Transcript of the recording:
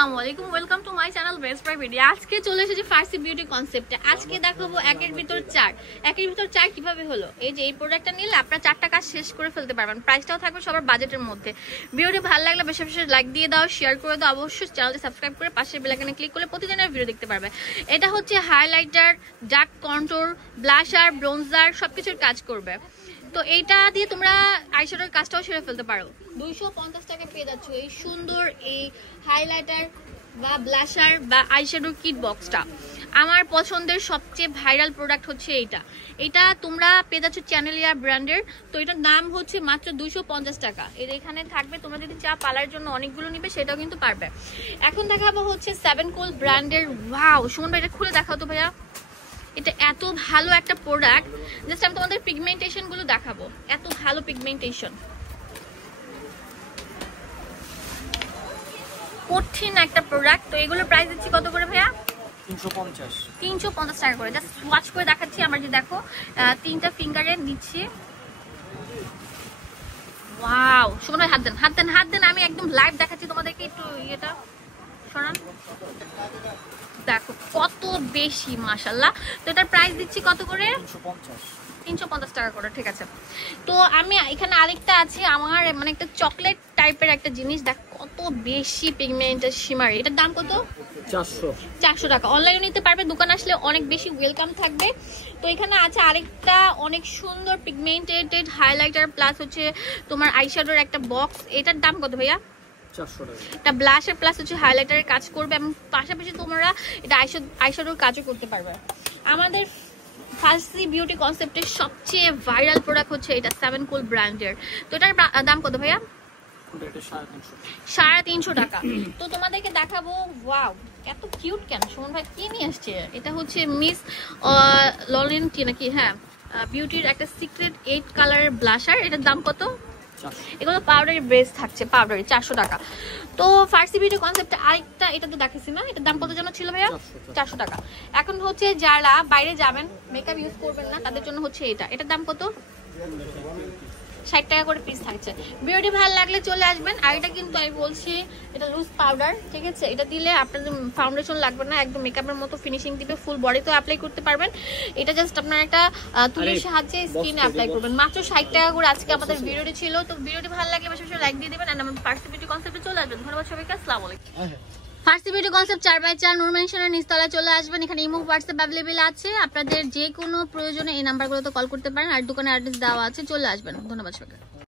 আসসালামু আলাইকুম, welcome to my channel best buy video. আজকে চলে এসেছি ফার্সি বিউটি কনসেপ্টে। আজকে দেখাবো একের ভিতর চার কিভাবে হলো। এই যে এই প্রোডাক্টটা নিলে আপনারা 4টা কাজ শেষ করে ফেলতে পারবেন, প্রাইসটাও থাকবে সবার বাজেটের মধ্যে। ভিডিওটি ভালো লাগলে বেশি বেশি লাইক দিয়ে দাও, শেয়ার করে দাও, অবশ্যই চ্যানেলটি সাবস্ক্রাইব করে পাশের বেল আইকনে ক্লিক করলে প্রতিদিনের ভিডিও দেখতে পারবে। এটা হচ্ছে highlighter, dark contour, blusher, bronzer সবকিছুর কাজ করবে। তো এইটা দিয়ে তোমরা আইশ্যাডোর কাজটাও সেরে ফেলতে পারো। 250 টাকা পেয়ে যাচ্ছ এই সুন্দর এই হাইলাইটার বা ব্লাশার বা আইশ্যাডোর কিট বক্সটা। আমার পছন্দের সবচেয়ে ভাইরাল প্রোডাক্ট হচ্ছে এটা তোমরা পেয়ে যাচ্ছ চ্যানেলিয়া ব্র্যান্ডের। তো এটার দাম হচ্ছে মাত্র 250 টাকা। এর এখানে থাকবে, তোমরা যদি চা পালার জন্য অনেকগুলো নিবে সেটাও কিন্তু পারবে। এখন দেখাবো হচ্ছে 7 কুল ব্র্যান্ডের। ওয়াও সুমন ভাই, এটা খুলে দেখাও তো ভাইয়া। এটা এত ভালো একটা প্রোডাক্ট, জাস্ট আমি তোমাদের পিগমেন্টেশন গুলো দেখাবো। এত ভালো পিগমেন্টেশন, কঠিন একটা প্রোডাক্ট। তো এগুলোর প্রাইস দিচ্ছি কত করে ভাইয়া? 350 টাকা করে। জাস্ট ওয়াচ করে দেখাচ্ছি। আমার যে দেখো 3টা ফিঙ্গারে নিচ্ছি। ওয়াও সুমন ভাই, হাত দেন। আমি একদম লাইভ দেখাচ্ছি তোমাদেরকে। একটু এটা সরান, দেখো কত বেশি মাশাআল্লাহ। তো এটার প্রাইস দিচ্ছি কত করে? 350 টাকা করে। ঠিক আছে। তো আমি এখানে আরেকটা আছে আমার, মানে একটা চকলেট টাইপের একটা জিনিস, দেখ কত বেশি পিগমেন্টেড শিমার। এটার দাম কত? 400 টাকা। অনলাইনে নিতে পারবে, দোকান আসলে অনেক বেশি ওয়েলকাম থাকবে। তো এখানে আছে আরেকটা অনেক সুন্দর পিগমেন্টেড হাইলাইটার প্লাস হচ্ছে তোমার আইশ্যাডোর একটা বক্স। এটার দাম কত ভাইয়া? 400 টাকা। এটা ব্লাশার প্লাস হচ্ছে হাইলাইটারের কাজ করবে এবং পাশাপাশি তোমরা এটা আইশ্যাডোর কাজও করতে পারবে। আমাদের ফার্সি বিউটি কনসেপ্টের সবচেয়ে ভাইরাল প্রোডাক্ট হচ্ছে এটা 7 কুল ব্র্যান্ডের। তো এটার দাম কত ভাইয়া? 350 টাকা। তো তোমাদেরকে দেখাবো। ওয়াও এত কিউট কেন সুমন ভাই, কি নিয়ে আসছে? এটা হচ্ছে মিস লরেন্টি নাকি, হ্যাঁ, বিউটির একটা সিক্রেট 8 কালারের ব্লাশার। এটার দাম কত? এগুলো পাউডারি বেস থাকছে, পাউডারি 400 টাকা। তো ফার্সি বিউটি কনসেপ্টে আরেকটা, এটা তো দেখেছি না, এটার দাম কত যেন ছিল ভাইয়া? 400 টাকা। এখন হচ্ছে যারা বাইরে যাবেন, মেকআপ ইউজ করবেন না, তাদের জন্য হচ্ছে এটার দাম কত? 60 টাকা করে পিস থাকছে। ভিডিওটি ভালো লাগলে চলে আসবেন। আর এটা কিন্তু আমি বলছি এটা লুজ পাউডার, ঠিক আছে? এটা দিলে আপনাদের ফাউন্ডেশন লাগবে না, একদম মেকআপের মতো ফিনিশিং দিবে, ফুল বডিতেও অ্যাপ্লাই করতে পারবেন। এটা জাস্ট আপনার একটা তুলির সাহায্যে স্কিনে অ্যাপ্লাই করবেন। মাত্র 60 টাকা করে আজকে আমাদের ভিডিওটি ছিল। তো ভিডিওটি ভালো লাগলে বেশি বেশি লাইক দিয়ে দিবেন আর আমার ফার্সি বিউটি কনসেপ্টে চলে আসবেন। ধন্যবাদ সবাইকে, আসসালামু আলাইকুম। ফার্সি বিউটি কনসেপ্ট 4x4 নূর মেনশনের নিচতলায় চলে আসবেন। এখানে ইমো, হোয়াটসঅ্যাপ অ্যাভেলেবেল আছে। আপনাদের যে কোনো প্রয়োজনে এই নাম্বারগুলোতে কল করতে পারেন আর দোকানের অ্যাড্রেস দেওয়া আছে, চলে আসবেন। ধন্যবাদ সবাইকে।